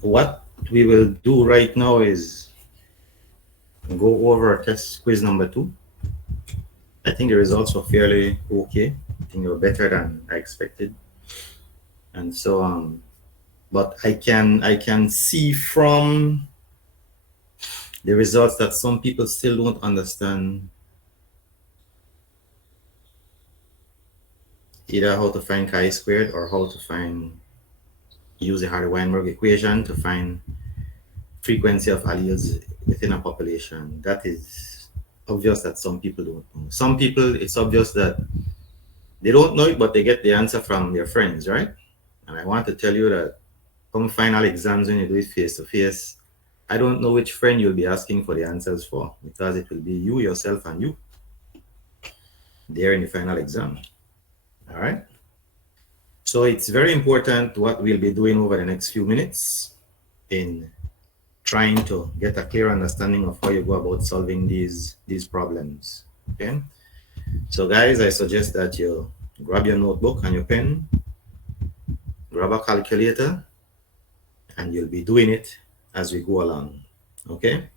what we will do right now is go over test quiz number 2. I think the results were fairly okay. I think they were better than I expected. And so but I can see from the results that some people still don't understand either how to find chi-squared or how to find use the Hardy-Weinberg equation to find frequency of alleles within a population. That is obvious that some people don't know. Some people, it's obvious that they don't know it, but they get the answer from their friends, right? And I want to tell you that come final exams when you do it face to face, I don't know which friend you'll be asking for the answers for because it will be you, yourself, and you there in the final exam. All right. So it's very important what we'll be doing over the next few minutes in trying to get a clear understanding of how you go about solving these problems. Okay. So guys, I suggest that you grab your notebook and your pen, grab a calculator, and you'll be doing it as we go along. Okay.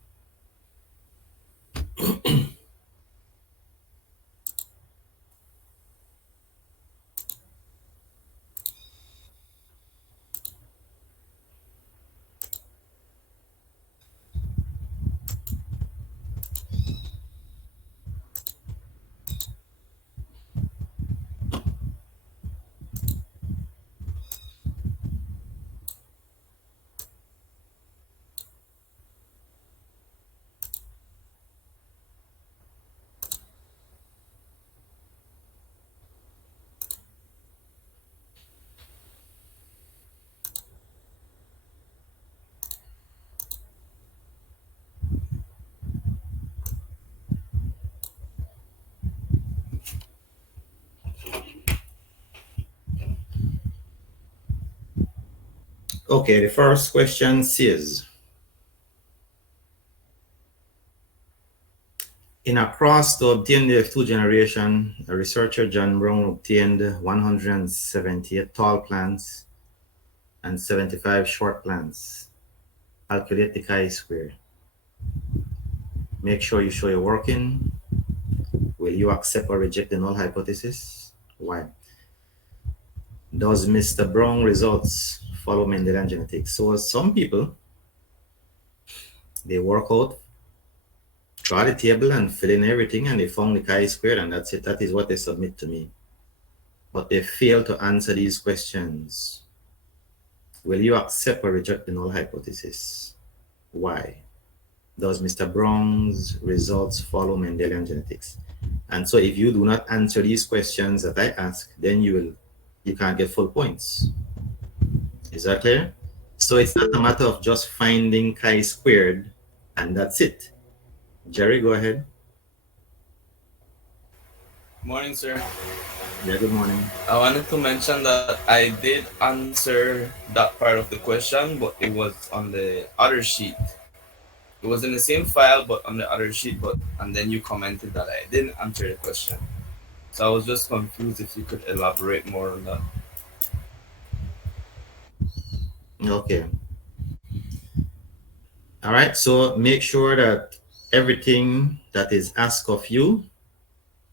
Okay, the first question says, in a cross to obtain the F2 generation, a researcher John Brown obtained 178 tall plants and 75 short plants. Calculate the chi-square. Make sure you show your working. Will you accept or reject the null hypothesis? Why? Does Mr. Brown results follow Mendelian genetics? So some people, they work out, draw the table and fill in everything and they found the chi-square and that's it. That is what they submit to me. But they fail to answer these questions. Will you accept or reject the null hypothesis? Why? Does Mr. Brown's results follow Mendelian genetics? And so if you do not answer these questions that I ask, then you can't get full points. Is that clear? So it's not a matter of just finding chi-squared and that's it. Jerry, go ahead. Morning, sir. Yeah, good morning. I wanted to mention that I did answer that part of the question, but it was on the other sheet. It was in the same file, but on the other sheet. But and then you commented that I didn't answer the question, so I was just confused. If you could elaborate more on that. Okay. All right. So make sure that everything that is asked of you,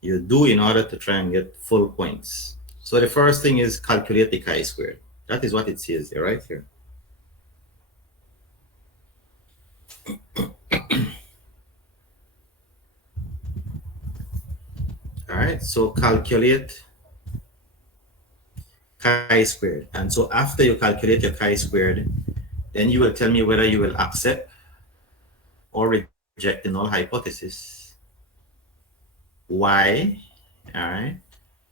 you do in order to try and get full points. So the first thing is calculate the chi-square. That is what it says there, right here. All right. So calculate chi-squared. And so after you calculate your chi-squared, then you will tell me whether you will accept or reject the null hypothesis. Why? All right.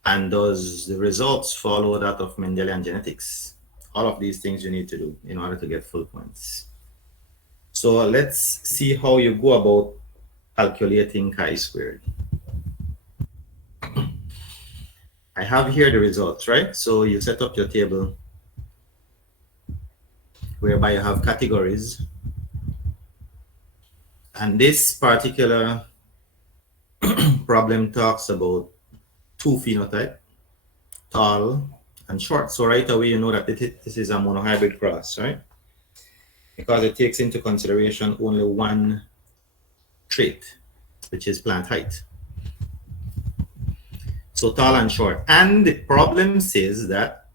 And does the results follow that of Mendelian genetics? All of these things you need to do in order to get full points. So let's see how you go about calculating chi-squared. I have here the results, right? So you set up your table whereby you have categories. And this particular problem talks about two phenotypes, tall and short. So right away, you know that this is a monohybrid cross, right? because it takes into consideration only one trait, which is plant height. So tall and short. And the problem says that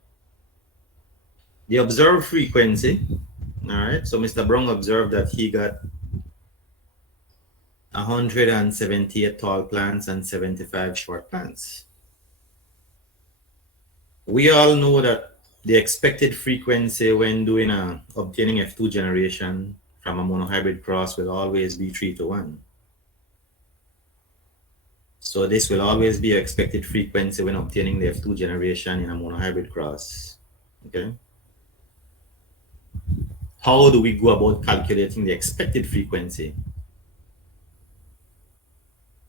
the observed frequency, all right, so Mr. Brown observed that he got 178 tall plants and 75 short plants. We all know that the expected frequency when doing obtaining F2 generation from a monohybrid cross will always be 3:1. So this will always be your expected frequency when obtaining the F2 generation in a monohybrid cross. Okay. How do we go about calculating the expected frequency,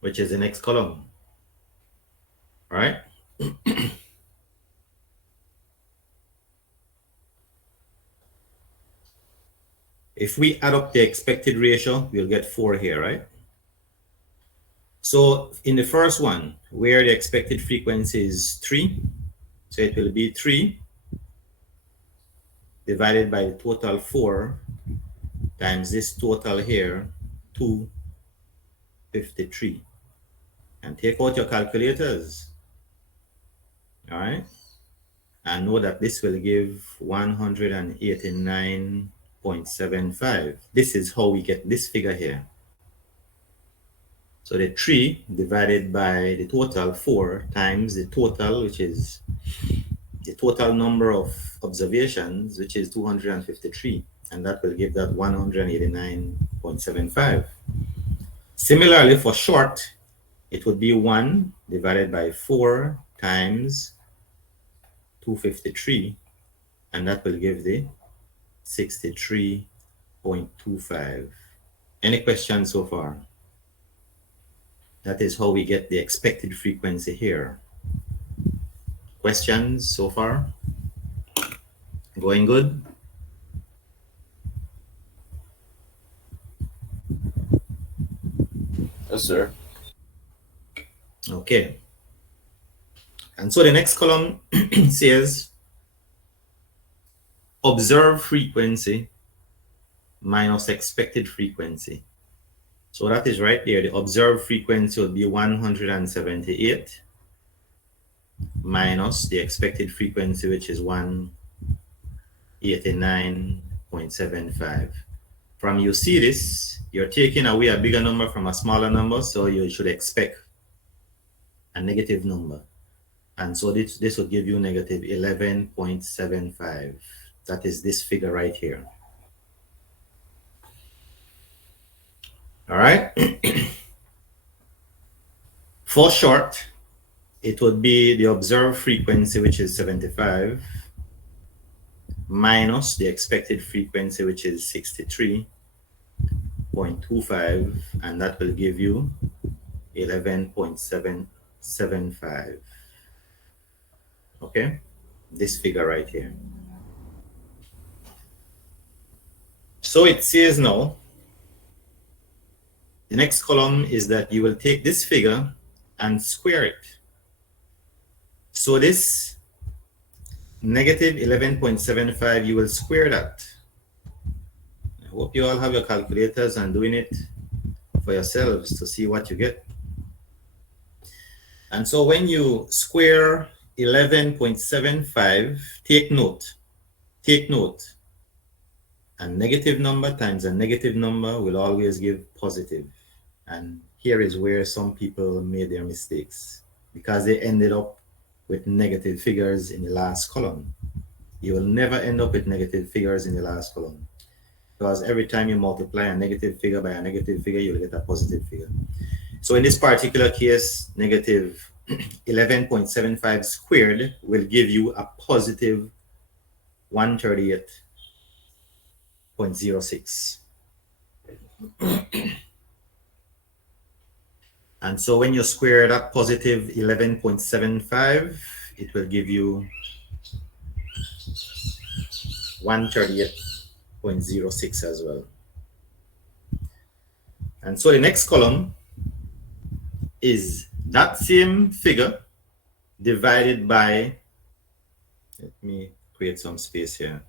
which is the next column? All right. If we add up the expected ratio, we'll get 4 here, right? So in the first one, where the expected frequency is 3, so it will be 3 divided by the total 4 times this total here, 253. And take out your calculators. All right. And know that this will give 189.75. This is how we get this figure here. So the 3 divided by the total 4 times the total, which is the total number of observations, which is 253. And that will give that 189.75. Similarly, for short, it would be 1 divided by 4 times 253, and that will give the 63.25. Any questions so far? That is how we get the expected frequency here. Questions so far? Going good? Yes, sir. Okay. And so the next column says observed frequency minus expected frequency. So that is right there. The observed frequency will be 178 minus the expected frequency, which is 189.75. From you see this, you're taking away a bigger number from a smaller number, so you should expect a negative number. And so this will give you negative 11.75. That is this figure right here. All right. For short, it would be the observed frequency, which is 75, minus the expected frequency, which is 63.25, and that will give you 11.775. Okay, this figure right here. So it says now, the next column is that you will take this figure and square it. So this negative 11.75, you will square that. I hope you all have your calculators and doing it for yourselves to see what you get. And so when you square 11.75, take note, a negative number times a negative number will always give positive. And here is where some people made their mistakes, because they ended up with negative figures in the last column. You will never end up with negative figures in the last column, because every time you multiply a negative figure by a negative figure, you'll get a positive figure. So in this particular case, negative 11.75 squared will give you a positive 138.06. And so when you square that positive 11.75, it will give you 138.06 as well. And so the next column is that same figure divided by, let me create some space here.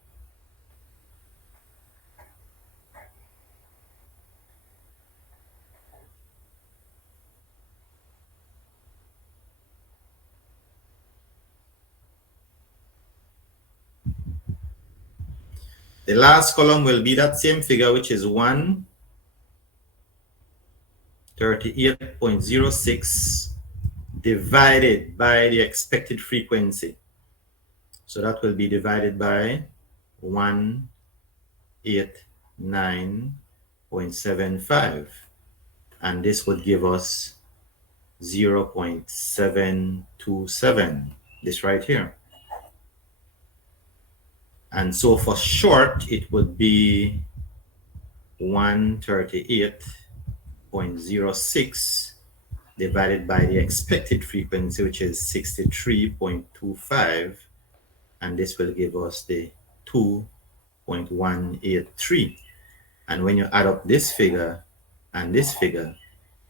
The last column will be that same figure, which is 138.06 divided by the expected frequency. So that will be divided by 189.75. And this would give us 0.727, this right here. And so for short, it would be 138.06 divided by the expected frequency, which is 63.25. And this will give us the 2.183. And when you add up this figure and this figure,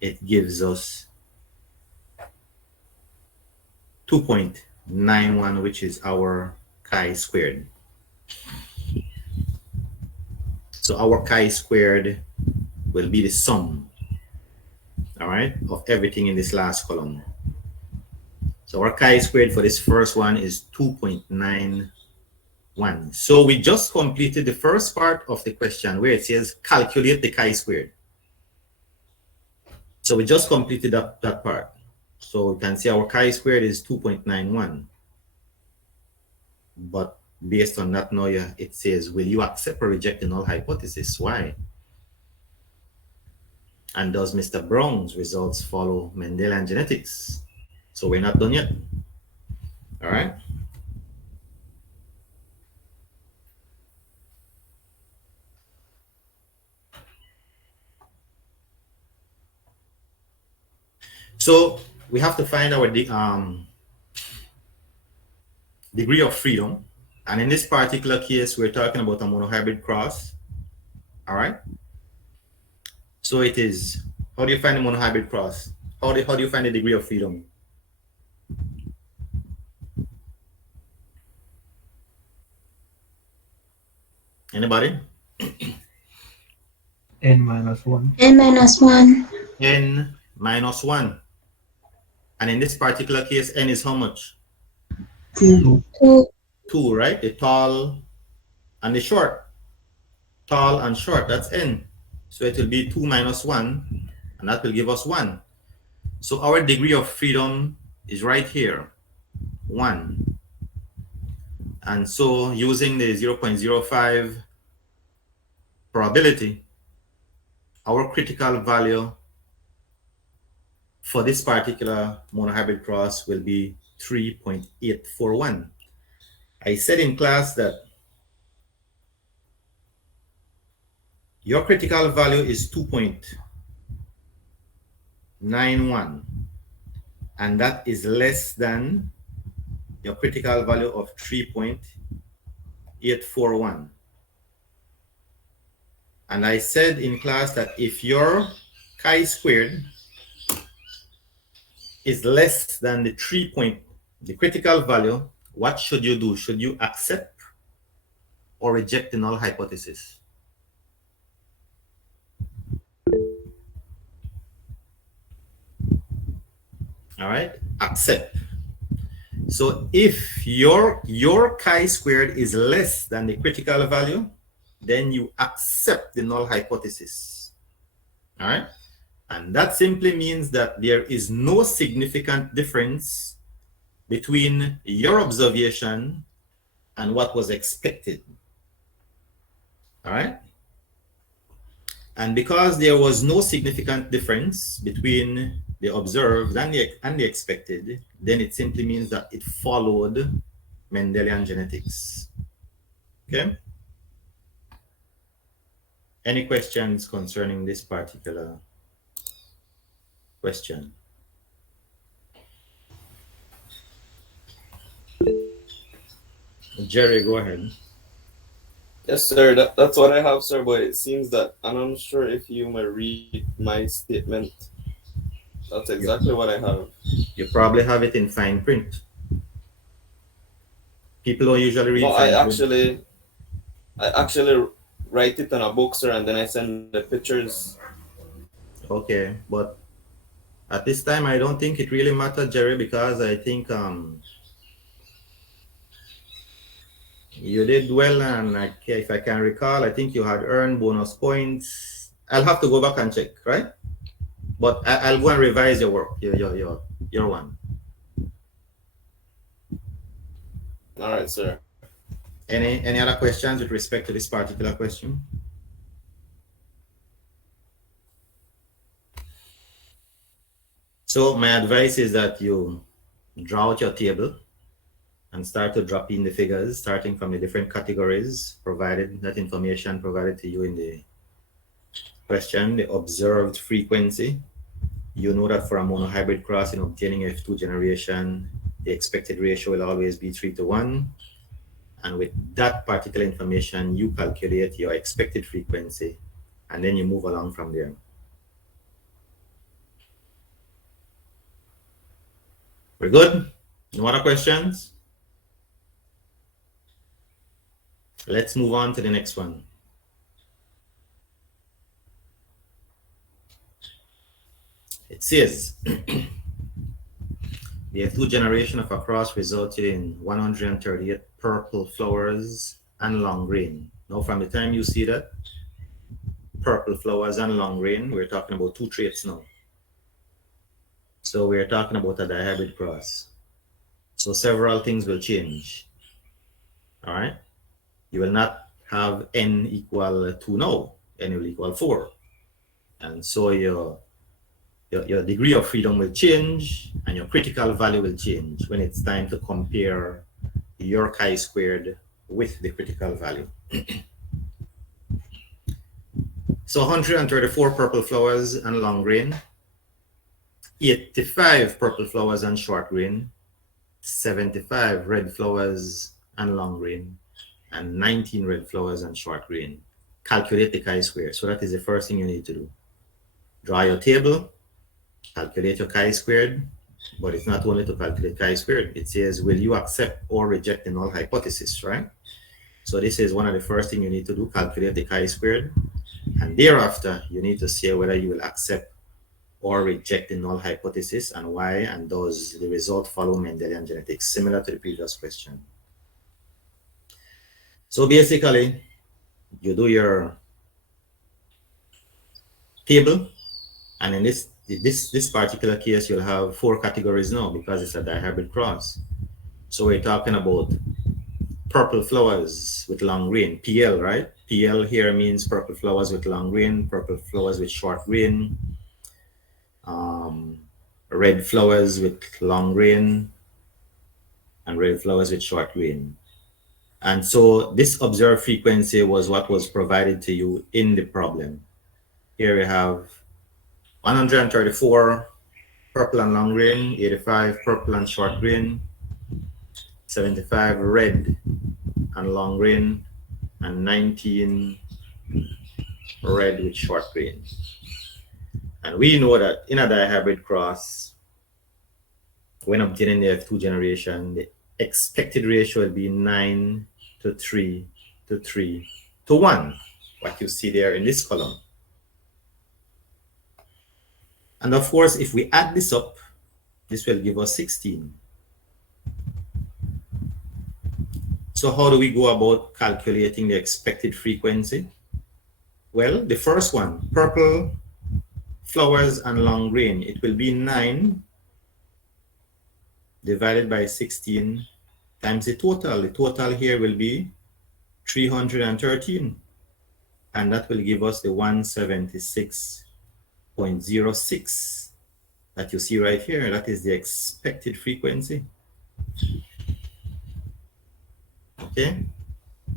it gives us 2.91, which is our chi-squared. So our chi-squared will be the sum, all right, of everything in this last column. So our chi-squared for this first one is 2.91. So we just completed the first part of the question where it says calculate the chi-squared. So we just completed that part. So you can see our chi-squared is 2.91. But based on that now, it says, will you accept or reject the null hypothesis? Why? And does Mr. Brown's results follow Mendelian genetics? So we're not done yet. All right. So we have to find our degree of freedom. And in this particular case, we're talking about a monohybrid cross. All right. So it is, how do you find the monohybrid cross? How do you find the degree of freedom? Anybody? N minus 1. N minus 1. N minus 1. And in this particular case, N is how much? 2. 2, right? The tall and the short. Tall and short, that's N. So it will be 2 minus 1, and that will give us 1. So our degree of freedom is right here, 1. And so using the 0.05 probability, our critical value for this particular monohybrid cross will be 3.841. I said in class that your critical value is 2.91, and that is less than your critical value of 3.841. And I said in class that if your chi-squared is less than the the critical value, what should you do? Should you accept or reject the null hypothesis? All right, accept. So if your chi-squared is less than the critical value, then you accept the null hypothesis. All right, and that simply means that there is no significant difference between your observation and what was expected. All right, and because there was no significant difference between the observed and the expected, then it simply means that it followed Mendelian genetics. Okay? Any questions concerning this particular question? Jerry, go ahead. Yes, sir. That's what I have, sir. But it seems that, and I'm sure if you may read my statement, that's exactly what I have. You probably have it in fine print. People don't usually read. No, I actually write it in a book, sir, and then I send the pictures. Okay, but at this time, I don't think it really matters, Jerry, because I think You did well, and if I can recall, I think you had earned bonus points. I'll have to go back and check, right? But I'll go and revise your work, your one. All right, sir. Any other questions with respect to this particular question? So my advice is that you draw out your table and start to drop in the figures, starting from the different categories provided, that information provided to you in the question, the observed frequency. You know that for a monohybrid cross in obtaining F2 generation, the expected ratio will always be 3:1. And with that particular information, you calculate your expected frequency, and then you move along from there. We're good? No other questions? Let's move on to the next one. It says, the F2 generation of a cross resulted in 138 purple flowers and long grain. Now, from the time you see that, purple flowers and long grain, we're talking about two traits now. So we're talking about a dihybrid cross. So several things will change. All right. You will not have n equal 2 now. N will equal 4. And so your degree of freedom will change and your critical value will change when it's time to compare your chi-squared with the critical value. So 134 purple flowers and long grain, 85 purple flowers and short grain, 75 red flowers and long grain, and 19 red flowers and short grain. Calculate the chi-square. So that is the first thing you need to do. Draw your table, calculate your chi-squared, but it's not only to calculate chi-squared. It says, will you accept or reject the null hypothesis, right? So this is one of the first things you need to do, calculate the chi-squared. And thereafter, you need to say whether you will accept or reject the null hypothesis and why, and does the result follow Mendelian genetics, similar to the previous question. So basically, you do your table, and in this particular case, you'll have 4 categories now because it's a dihybrid cross. So we're talking about purple flowers with long grain, PL, right? PL here means purple flowers with long grain, purple flowers with short grain, red flowers with long grain, and red flowers with short grain. And so this observed frequency was what was provided to you in the problem. Here we have 134 purple and long grain, 85 purple and short grain, 75 red and long grain, and 19 red with short grain. And we know that in a dihybrid cross, when obtaining the F2 generation, the expected ratio will be 9 to 3 to 3 to 1, what you see there in this column. And of course, if we add this up, this will give us 16. So how do we go about calculating the expected frequency? Well, the first one, purple flowers and long grain, it will be 9 divided by 16 times the total. The total here will be 313, and that will give us the 176.06 that you see right here. That is the expected frequency. Okay,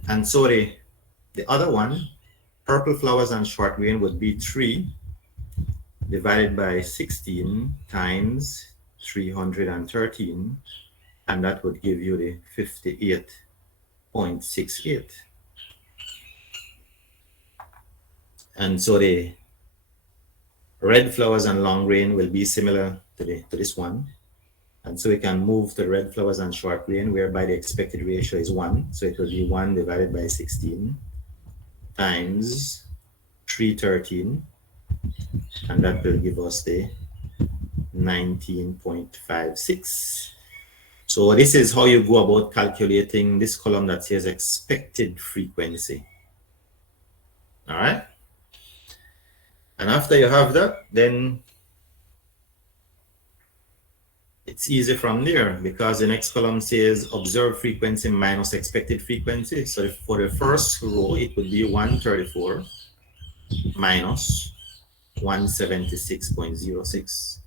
and so the other one, purple flowers and short grain, would be 3 divided by 16 times 313, and that would give you the 58.68. And so the red flowers and long grain will be similar to this one. And so we can move to red flowers and short grain, whereby the expected ratio is 1. So it will be 1 divided by 16 times 313, and that will give us the 19.56. So this is how you go about calculating this column that says expected frequency. All right. And after you have that, then it's easy from there, because the next column says observed frequency minus expected frequency. So for the first row, it would be 134 minus 176.06.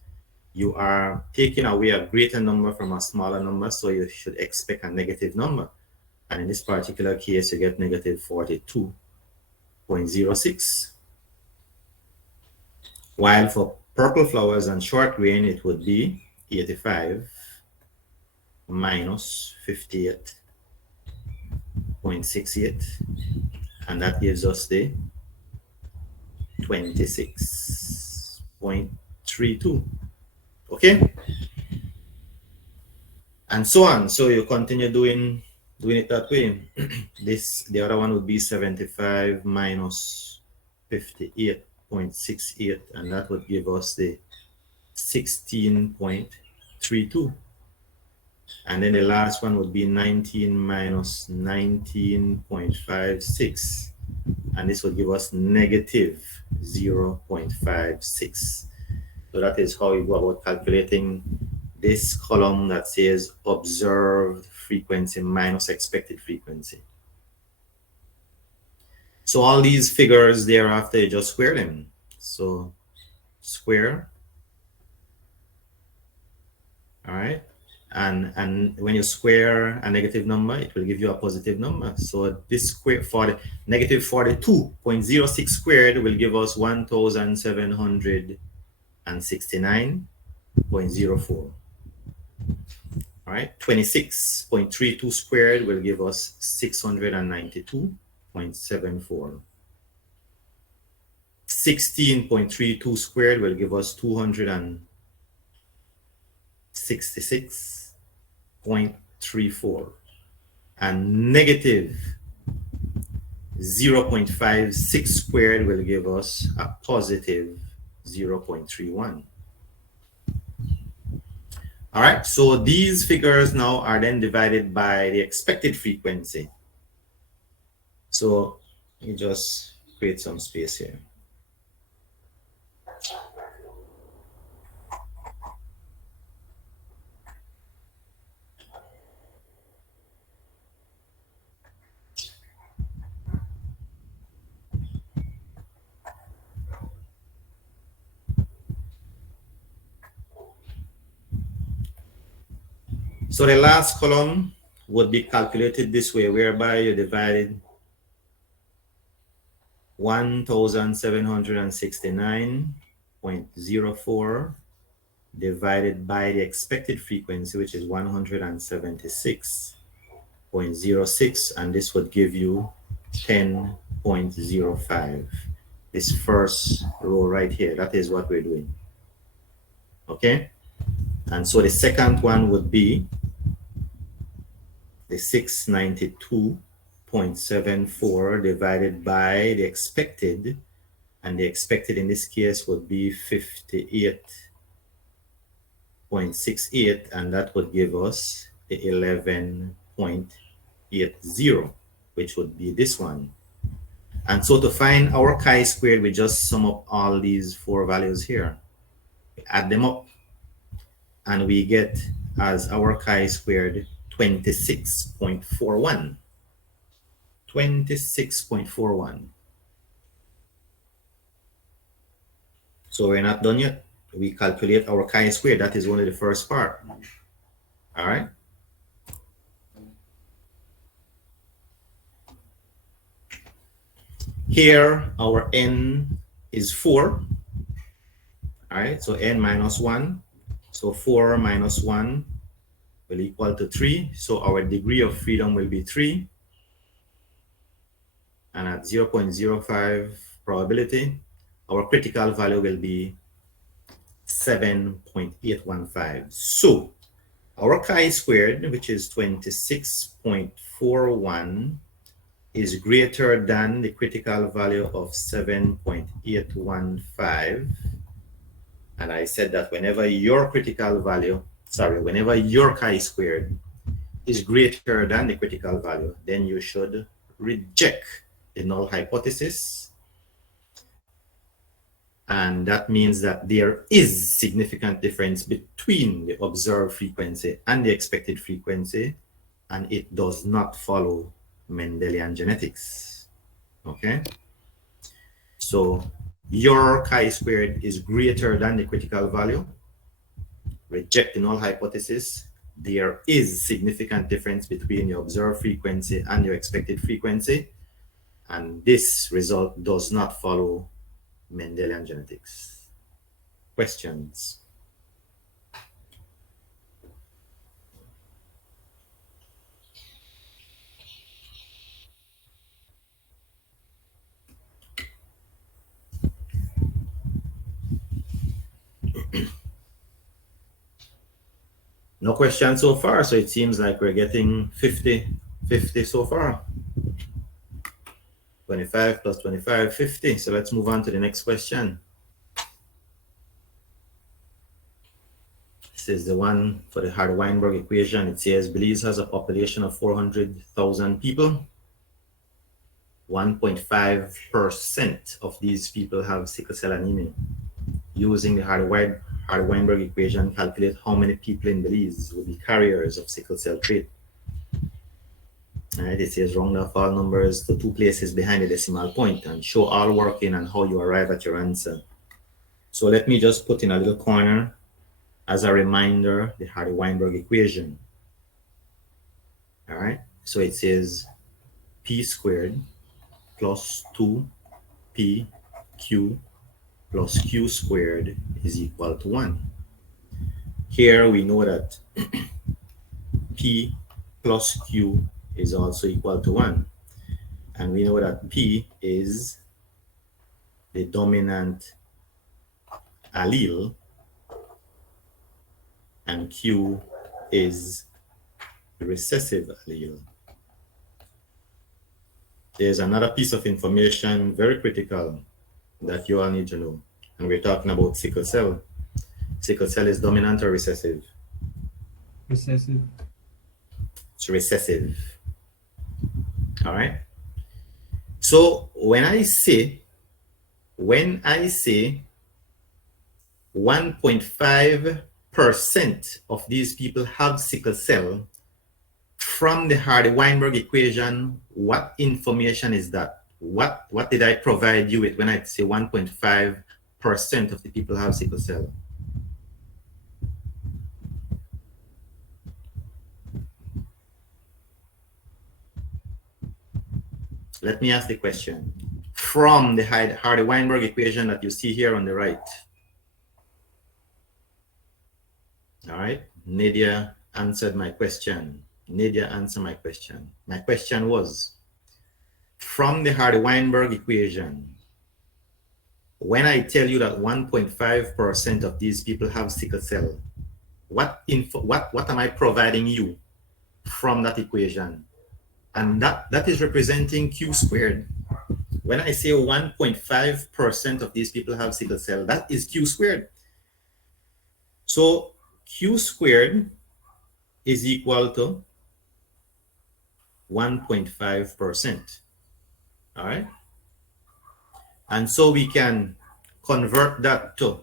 You are taking away a greater number from a smaller number, so you should expect a negative number. And in this particular case, you get negative 42.06. While for purple flowers and short grain, it would be 85 minus 58.68, and that gives us the 26.32. Okay, and so on. So you continue doing it that way. The other one would be 75 minus 58.68, and that would give us the 16.32. And then the last one would be 19 minus 19.56, and this would give us negative 0.56. So that is how you go about calculating this column that says observed frequency minus expected frequency. So all these figures thereafter, you just square them. So square, all right, and when you square a negative number, it will give you a positive number. So this square for the negative 42.06 squared will give us 1769.04. All right, 26.32 squared will give us 692.74. 16.32 squared will give us 266.34, and negative 0.56 squared will give us a positive 0.31. All right, so these figures now are then divided by the expected frequency. So you just create some space here. So the last column would be calculated this way, whereby you divided 1769.04 divided by the expected frequency, which is 176.06, and this would give you 10.05. This first row right here, that is what we're doing. Okay, and so the second one would be the 692.74 divided by the expected, and the expected in this case would be 58.68, and that would give us the 11.80, which would be this one. And so to find our chi-squared, we just sum up all these four values here, we add them up, and we get as our chi-squared 26.41. 26.41. So we're not done yet. We calculate our chi-squared. That is only the first part. All right. Here, our n is 4. All right, so n minus 1. So 4 minus 1 will equal to 3. So our degree of freedom will be 3. And at 0.05 probability, our critical value will be 7.815. So our chi-squared, which is 26.41, is greater than the critical value of 7.815. And I said that whenever your critical value whenever your chi-squared is greater than the critical value, then you should reject the null hypothesis. And that means that there is significant difference between the observed frequency and the expected frequency, and it does not follow Mendelian genetics. Okay? So your chi-squared is greater than the critical value. Reject the null hypothesis. There is significant difference between your observed frequency and your expected frequency, and this result does not follow Mendelian genetics. Questions? No questions so far, so it seems like we're getting 50-50 so far. 25 plus 25, 50. So let's move on to the next question. This is the one for the Hardy-Weinberg equation. It says Belize has a population of 400,000 people. 1.5% of these people have sickle cell anemia. Using the Hardy-Weinberg equation, calculate how many people in Belize will be carriers of sickle cell trait. All right, it says round off all numbers to 2 places behind the decimal point and show all working and how you arrive at your answer. So let me just put in a little corner as a reminder the Hardy-Weinberg equation. All right, so it says p squared plus 2pq plus q squared is equal to 1. Here we know that p plus q is also equal to 1. And we know that p is the dominant allele and q is the recessive allele. There's another piece of information very critical that you all need to know. And we're talking about sickle cell. Sickle cell is dominant or recessive? Recessive. It's recessive. All right. So when I say 1.5% of these people have sickle cell, from the Hardy-Weinberg equation, what information is that? What did I provide you with when I say 1.5% of the people have sickle cell? Let me ask the question. From the Hardy-Weinberg equation that you see here on the right. All right, Nadia answered my question. Nadia answered my question. My question was, from the Hardy-Weinberg equation, when I tell you that 1.5% of these people have sickle cell, what am I providing you from that equation? And that is representing q squared. When I say 1.5% of these people have sickle cell, that is q squared. So q squared is equal to 1.5%. All right. And so we can convert that to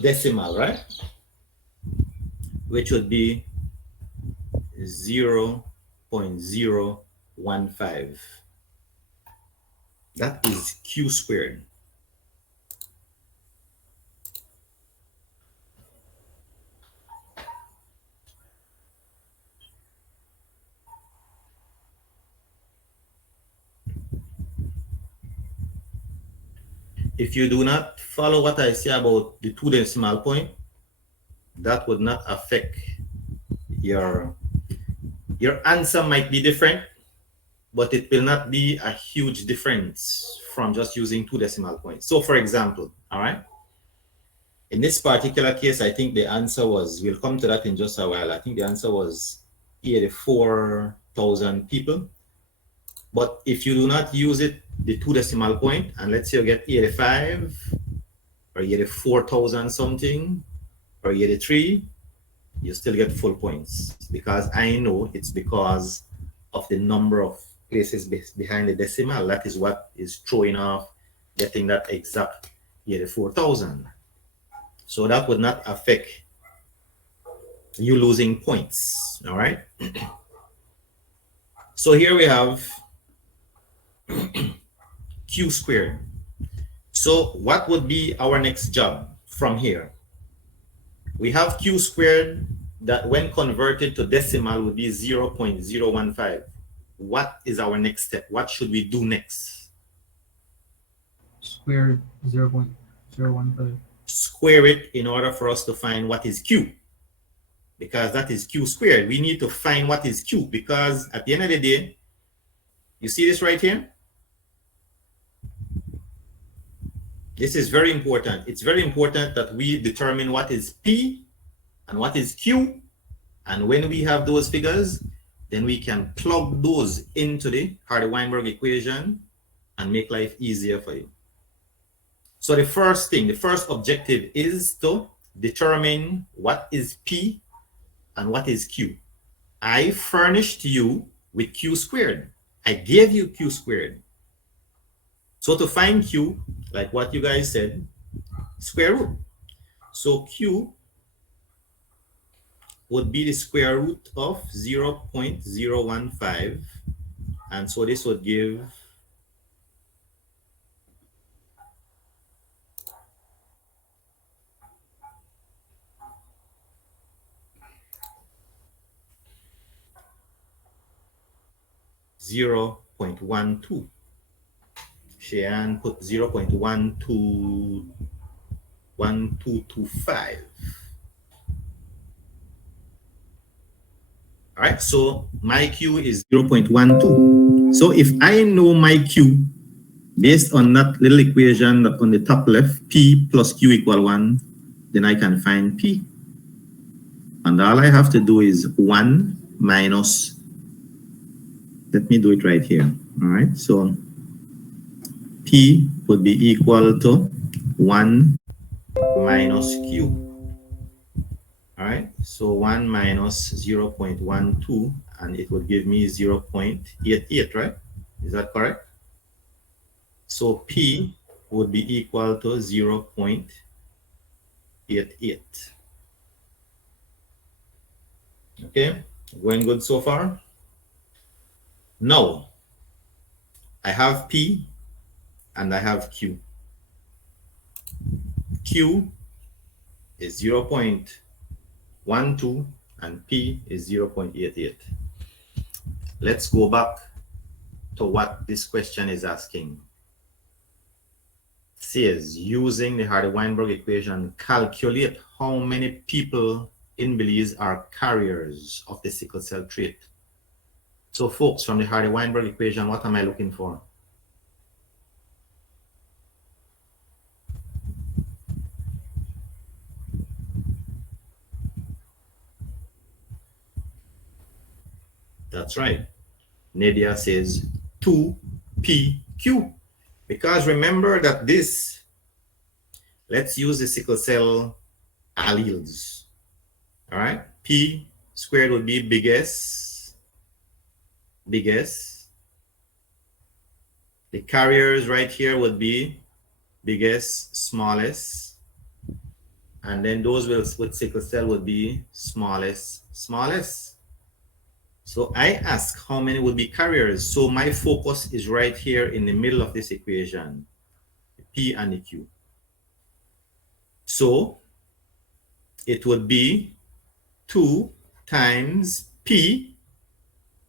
decimal, right? Which would be 0.015. That is q squared. If you do not follow what I say about the 2 decimal point, that would not affect your answer. Might be different, but it will not be a huge difference from just using 2 decimal points. So for example, all right, in this particular case, I think the answer was, we'll come to that in just a while. I think the answer was 84,000 people. But if you do not use it, the 2 decimal point, and let's say you get 85 or 84,000 something or 83, you still get full points, because I know it's because of the number of places behind the decimal. That is what is throwing off getting that exact 84,000. So that would not affect you losing points. All right. So here we have Q squared. So what would be our next job from here? We have Q squared that when converted to decimal would be 0.015. What is our next step? What should we do next? Square 0.015. Square it in order for us to find what is Q, because that is Q squared. We need to find what is Q, because at the end of the day, you see this right here? This is very important. It's very important that we determine what is P and what is Q. And when we have those figures, then we can plug those into the Hardy-Weinberg equation and make life easier for you. So the first thing, the first objective is to determine what is P and what is Q. I furnished you with Q squared. I gave you Q squared. So to find Q, like what you guys said, square root. So Q would be the square root of 0.015. And so this would give 0.12. Cheyenne put 0.1225. All right, so my Q is 0.12. So if I know my Q based on that little equation on the top left, P plus Q equal 1, then I can find P. And all I have to do is 1 minus, let me do it right here. All right, so P would be equal to 1 minus Q. All right, so 1 minus 0.12, and it would give me 0.88, right? Is that correct? So P would be equal to 0.88. Okay, going good so far? Now, I have P and I have Q. Q is 0.12 and P is 0.88. Let's go back to what this question is asking. It says, using the Hardy-Weinberg equation, calculate how many people in Belize are carriers of the sickle cell trait. So folks, from the Hardy-Weinberg equation, what am I looking for? That's right. Nadia says 2PQ. Because remember that this, let's use the sickle cell alleles. All right. P squared would be biggest. The carriers right here would be biggest, smallest. And then those with sickle cell would be smallest. So I ask how many would be carriers. So my focus is right here in the middle of this equation, the P and the Q. So it would be 2 times P,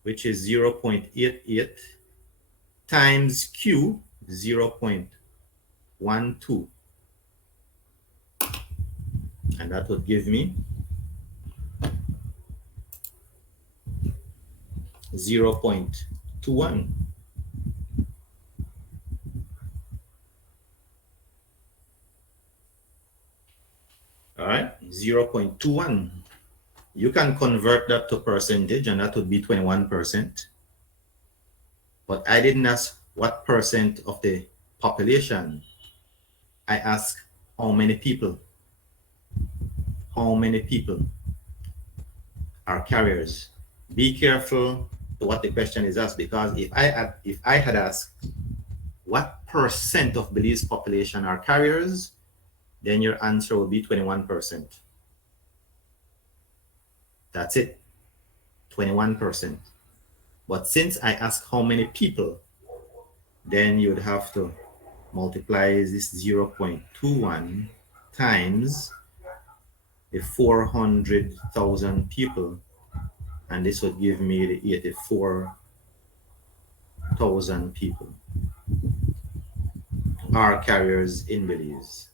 which is 0.88, times Q, 0.12. And that would give me 0.21. All right, 0.21. You can convert that to percentage, and that would be 21%. But I didn't ask what percent of the population. I asked how many people. How many people are carriers? Be careful to what the question is asked, because if I had asked what percent of Belize's population are carriers, then your answer would be 21%. That's it, 21%. But since I asked how many people, then you would have to multiply this 0.21 times the 400,000 people, and this would give me the 84,000 people are carriers in Belize.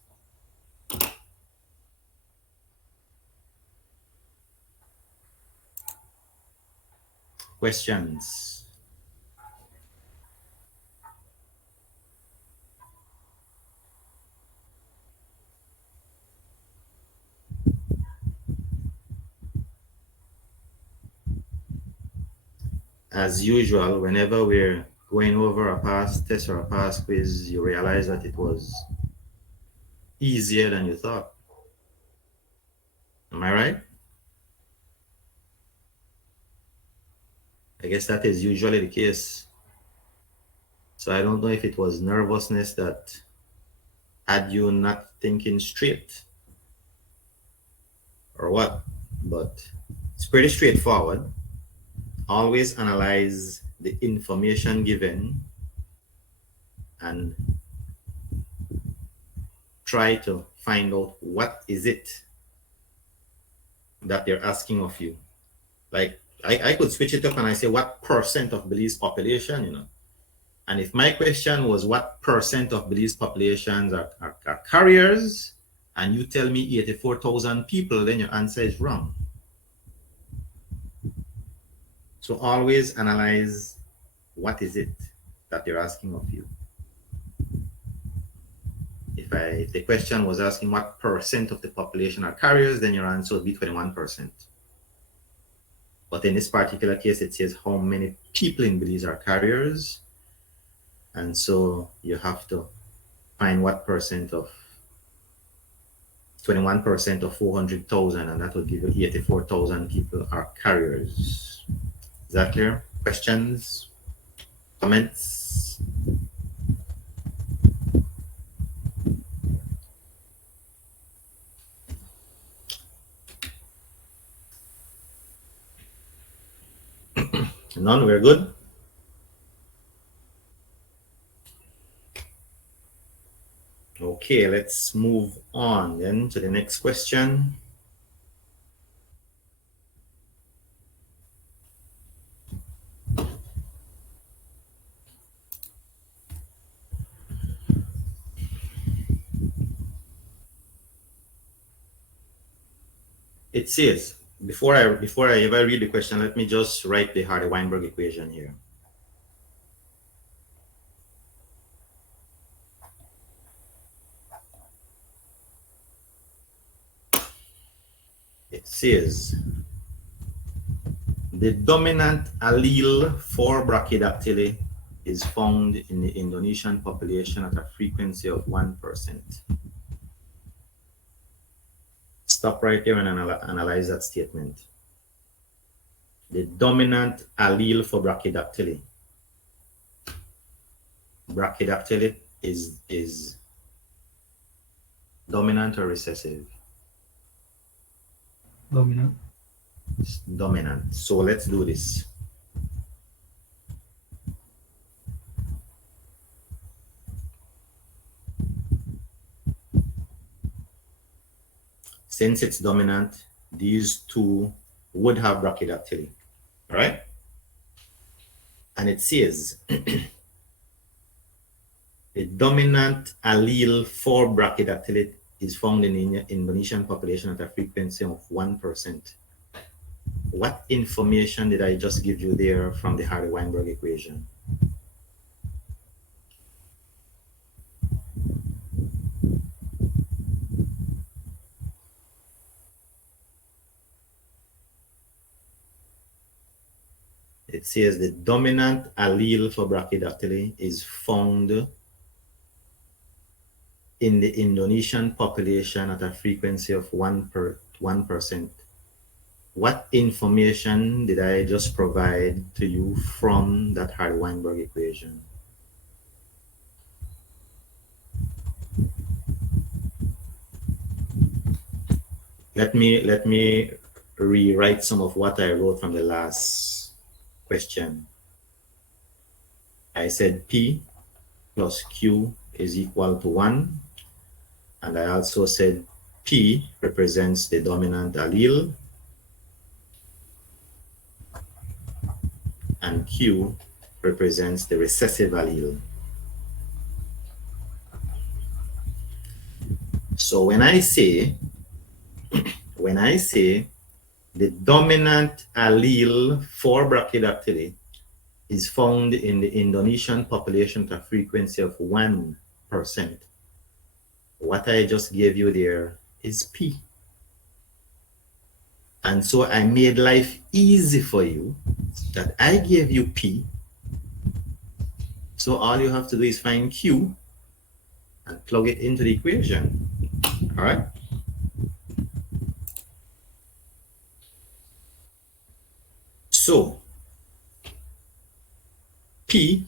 Questions? As usual, whenever we're going over a past test or a past quiz, you realize that it was easier than you thought. Am I right? I guess that is usually the case. So I don't know if it was nervousness that had you not thinking straight or what, but it's pretty straightforward. Always analyze the information given and try to find out what is it that they're asking of you. Like I could switch it up and I say what percent of Belize population, you know. And if my question was what percent of Belize populations are carriers, and you tell me 84,000 people, then your answer is wrong. So always analyze what is it that they're asking of you. If the question was asking what percent of the population are carriers, then your answer would be 21%. But in this particular case, it says how many people in Belize are carriers. And so you have to find what percent of 21% of 400,000, and that would give you 84,000 people are carriers. Is that clear? Questions? Comments? None? We're good? Okay, let's move on then to the next question. It says, before I ever read the question, let me just write the Hardy-Weinberg equation here. It says the dominant allele for brachydactyly is found in the Indonesian population at a frequency of 1%. Stop right there and analyze that statement. The dominant allele for brachydactyly. Brachydactyly is dominant or recessive? Dominant. It's dominant. So let's do this. Since it's dominant, these two would have brachydactyly, all right? And it says the dominant allele for brachydactyly is found in the Indonesian population at a frequency of 1%. What information did I just give you there from the Hardy-Weinberg equation? It says the dominant allele for brachydactyly is found in the Indonesian population at a frequency of 1%. What information did I just provide to you from that Hardy-Weinberg equation? Let me rewrite some of what I wrote from the last question. I said P plus Q is equal to 1. And I also said P represents the dominant allele and Q represents the recessive allele. So when I say the dominant allele for brachydactyly is found in the Indonesian population at a frequency of 1%, what I just gave you there is P. And so I made life easy for you that I gave you P. So all you have to do is find Q and plug it into the equation. All right. So P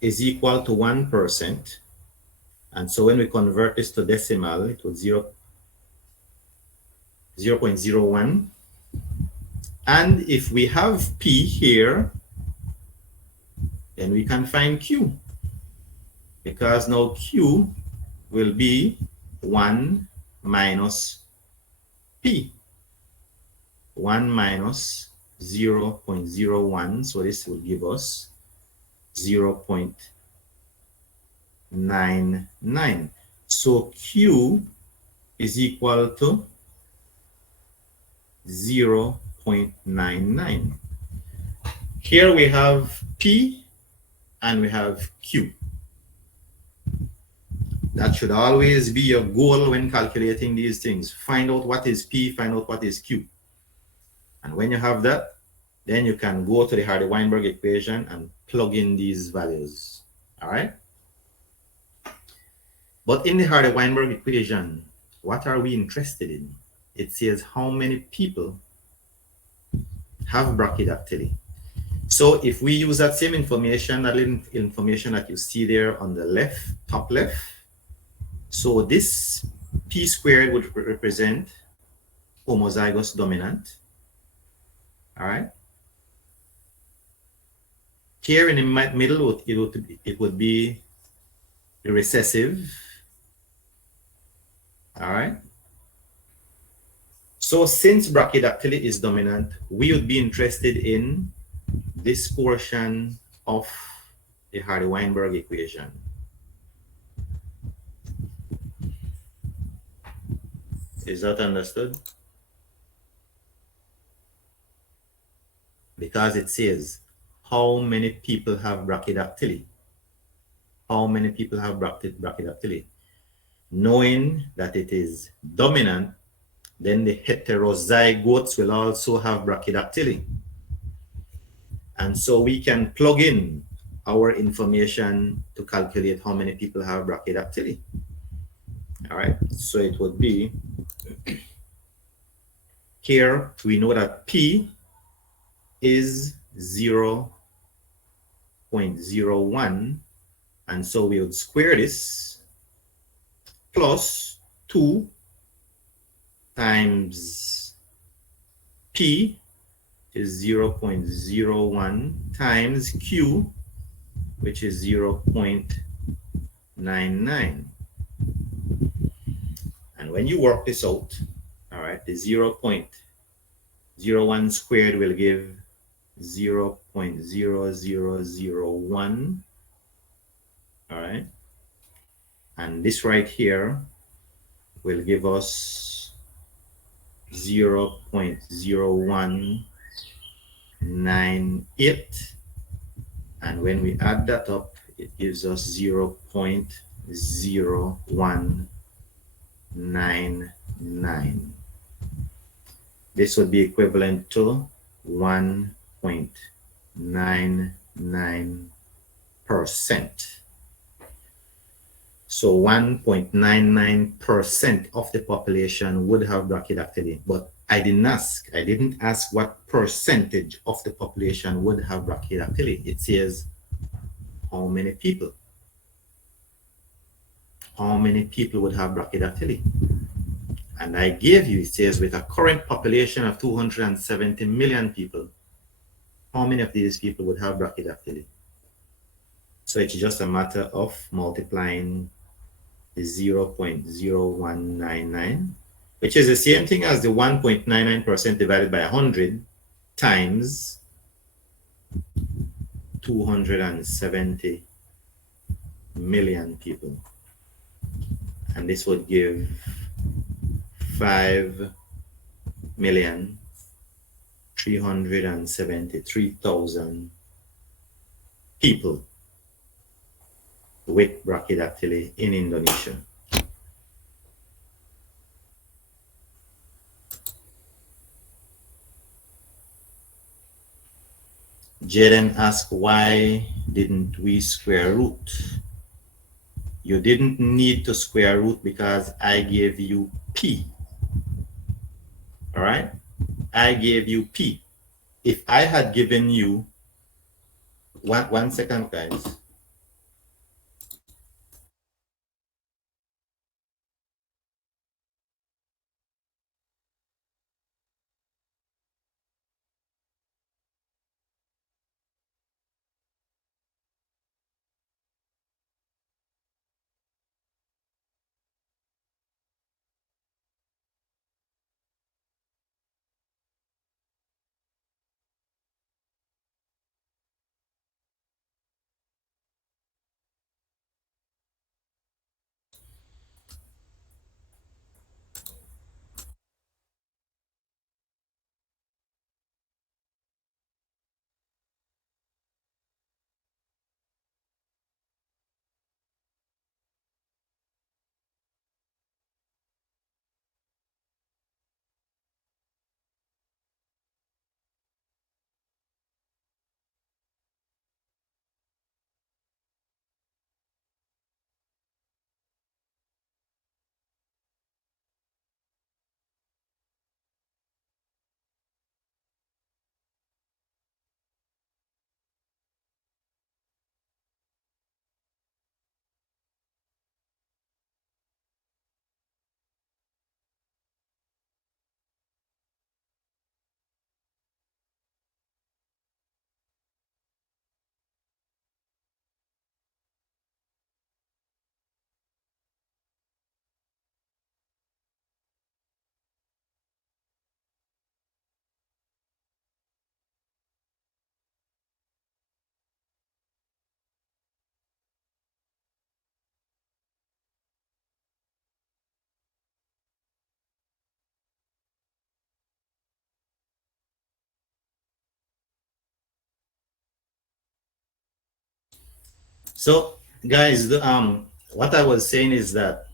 is equal to 1%. And so when we convert this to decimal, it was 0.01. And if we have P here, then we can find Q. Because now Q will be 1 minus P. 1 minus 0.01. So this will give us 0.99. So Q is equal to 0.99. Here we have P and we have Q. That should always be your goal when calculating these things. Find out what is P, find out what is Q. And when you have that, then you can go to the Hardy-Weinberg equation and plug in these values. All right? But in the Hardy-Weinberg equation, what are we interested in? It says how many people have brachydactyly. So if we use that same information, that little information that you see there on the left, top left, so this P squared would represent homozygous dominant. All right. Here in the middle, it would be the recessive. All right. So since brachydactyly is dominant, we would be interested in this portion of the Hardy-Weinberg equation. Is that understood? Because it says how many people have brachydactyly. How many people have brachydactyly? Knowing that it is dominant, then the heterozygotes will also have brachydactyly. And so we can plug in our information to calculate how many people have brachydactyly. All right, so it would be, here we know that P is 0.01, and so we would square this plus 2 times P is 0.01 times Q, which is 0.99. And when you work this out, all right, the 0.01 squared will give 0.0001. All right. And this right here will give us 0.0198. And when we add that up, it gives us 0.0199. This would be equivalent to 1.99%. So 1.99% of the population would have brachydactyly, but I didn't ask what percentage of the population would have brachydactyly. It says how many people. How many people would have brachydactyly? And I gave you, it says with a current population of 270 million people, how many of these people would have brachydactyly? So it's just a matter of multiplying the 0.0199, which is the same thing as the 1.99% divided by 100 times 270 million people. And this would give 5,373,000 people with brachydactyly in Indonesia. Jaden asked, why didn't we square root? You didn't need to square root because I gave you P. All right? I gave you P. If I had given you, one second, guys. So, guys, what I was saying is that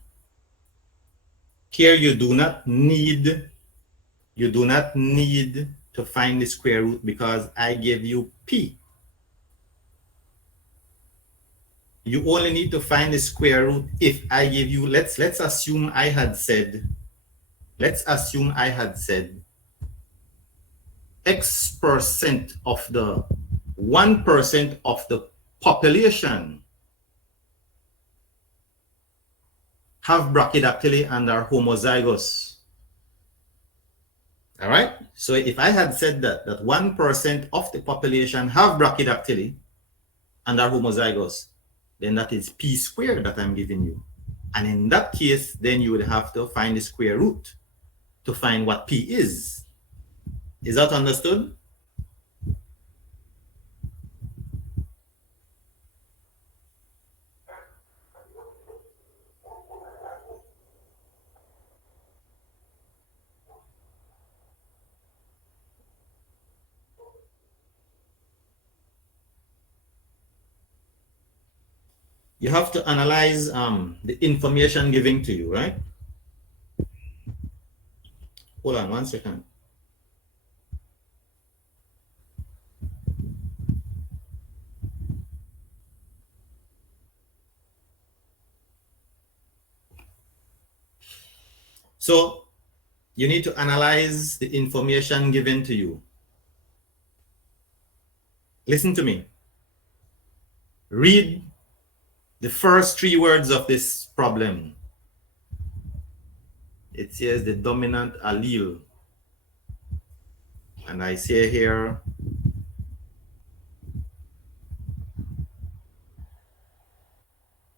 here you do not need to find the square root because I gave you P. You only need to find the square root if I give you, let's assume I had said X% of the 1% of the population have brachydactyly and are homozygous. All right. So if I had said that 1% of the population have brachydactyly and are homozygous, then that is P squared that I'm giving you. And in that case, then you would have to find the square root to find what P is. Is that understood? You have to analyze the information given to you, right? Hold on 1 second. So you need to analyze the information given to you. Listen to me. Read the first 3 words of this problem. It says the dominant allele. And I say here,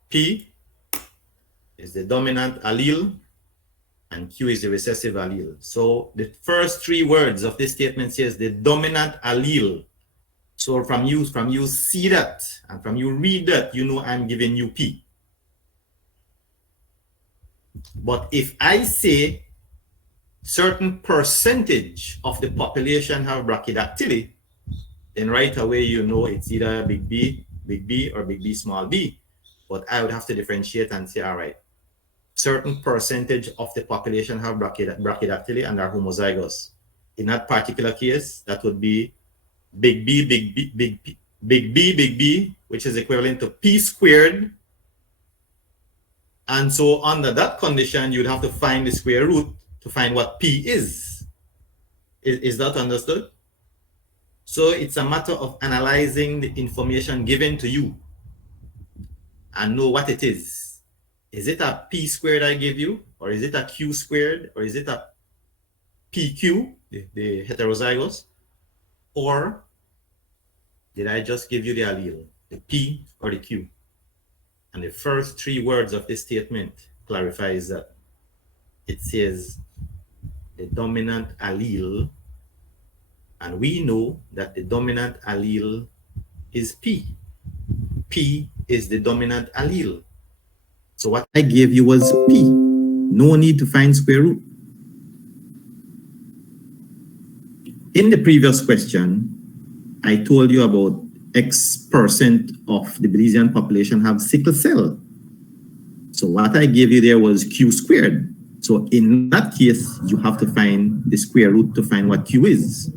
P is the dominant allele and Q is the recessive allele. So the first 3 words of this statement says the dominant allele. So from you see that and from you read that, you know I'm giving you P. But if I say certain percentage of the population have brachydactyly, then right away you know it's either big B or big B small b. But I would have to differentiate and say, all right, certain percentage of the population have brachydactyly and are homozygous. In that particular case, that would be big B, which is equivalent to P squared. And so under that condition, you'd have to find the square root to find what P is. Is that understood? So it's a matter of analyzing the information given to you and know what it is. Is it a P squared I give you? Or is it a Q squared? Or is it a PQ, the heterozygous? Or did I just give you the allele, the P or the Q? And the first 3 words of this statement clarifies that. It says the dominant allele, and we know that the dominant allele is P. P is the dominant allele. So what I gave you was P. No need to find square root. In the previous question, I told you about X% of the Belizean population have sickle cell. So what I gave you there was Q squared. So in that case, you have to find the square root to find what Q is.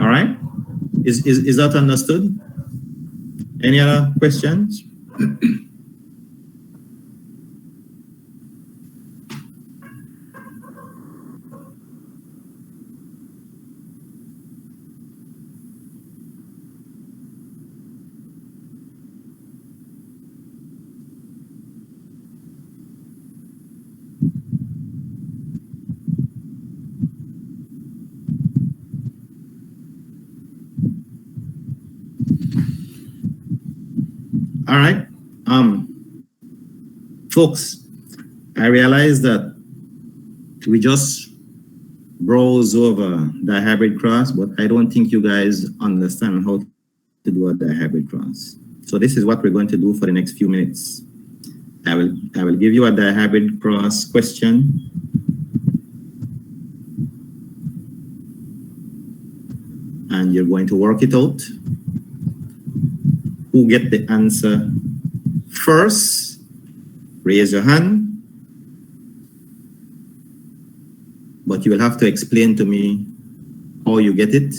All right? Is that understood? Any other questions? All right, folks, I realize that we just browse over dihybrid cross, but I don't think you guys understand how to do a dihybrid cross. So this is what we're going to do for the next few minutes. I will give you a dihybrid cross question. And you're going to work it out. Who get the answer first? Raise your hand. But you will have to explain to me how you get it,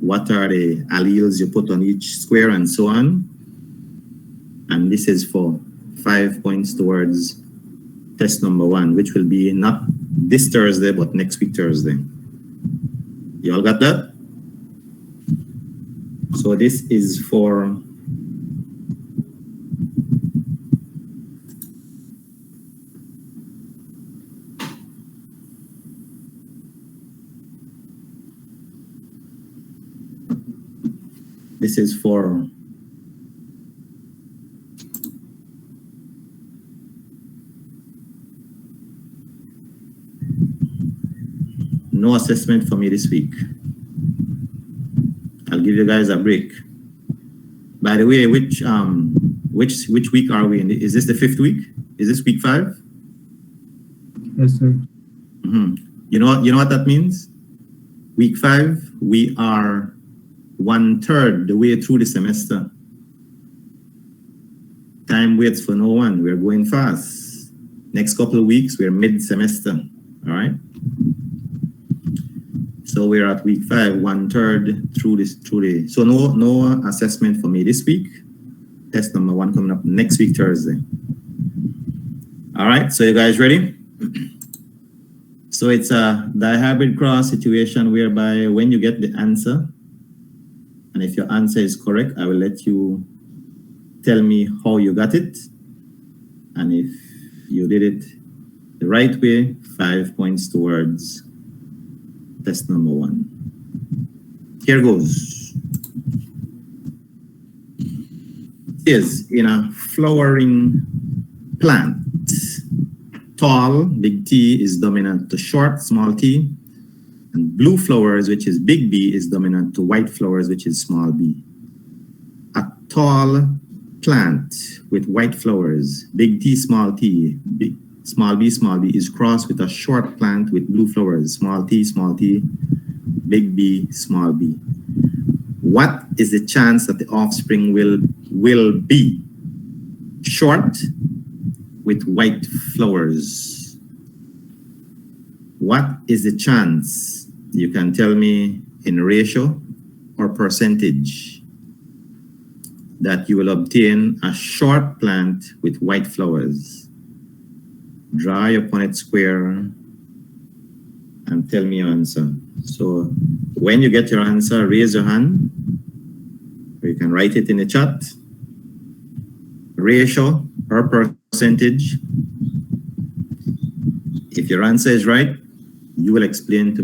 what are the alleles you put on each square and so on. And this is for 5 points towards test number 1, which will be not this Thursday, but next week Thursday. You all got that? So this is for no assessment for me this week. I'll give you guys a break. By the way, which week are we in? Is this the 5th week? Is this week 5? Yes, sir. Mm-hmm. You know what that means? Week 5, we are 1/3 the way through the semester. Time waits for no one. We're going fast. Next couple of weeks, we're mid-semester. All right. So we're at week 5, 1/3 through the. So no assessment for me this week. Test number 1 coming up next week Thursday. All right, so you guys ready? So it's a dihybrid cross situation whereby when you get the answer, and if your answer is correct, I will let you tell me how you got it. And if you did it the right way, 5 points towards test number 1. Here goes. It is in a flowering plant. Tall, big T, is dominant to short, small t. And blue flowers, which is big B, is dominant to white flowers, which is small b. A tall plant with white flowers, big T, small b, small b, is crossed with a short plant with blue flowers, small t, big B, small b. What is the chance that the offspring will be short with white flowers? What is the chance? You can tell me in ratio or percentage that you will obtain a short plant with white flowers. Draw your Punnett square and tell me your answer. So when you get your answer, raise your hand, or you can write it in the chat. Ratio or percentage. If your answer is right, you will explain to me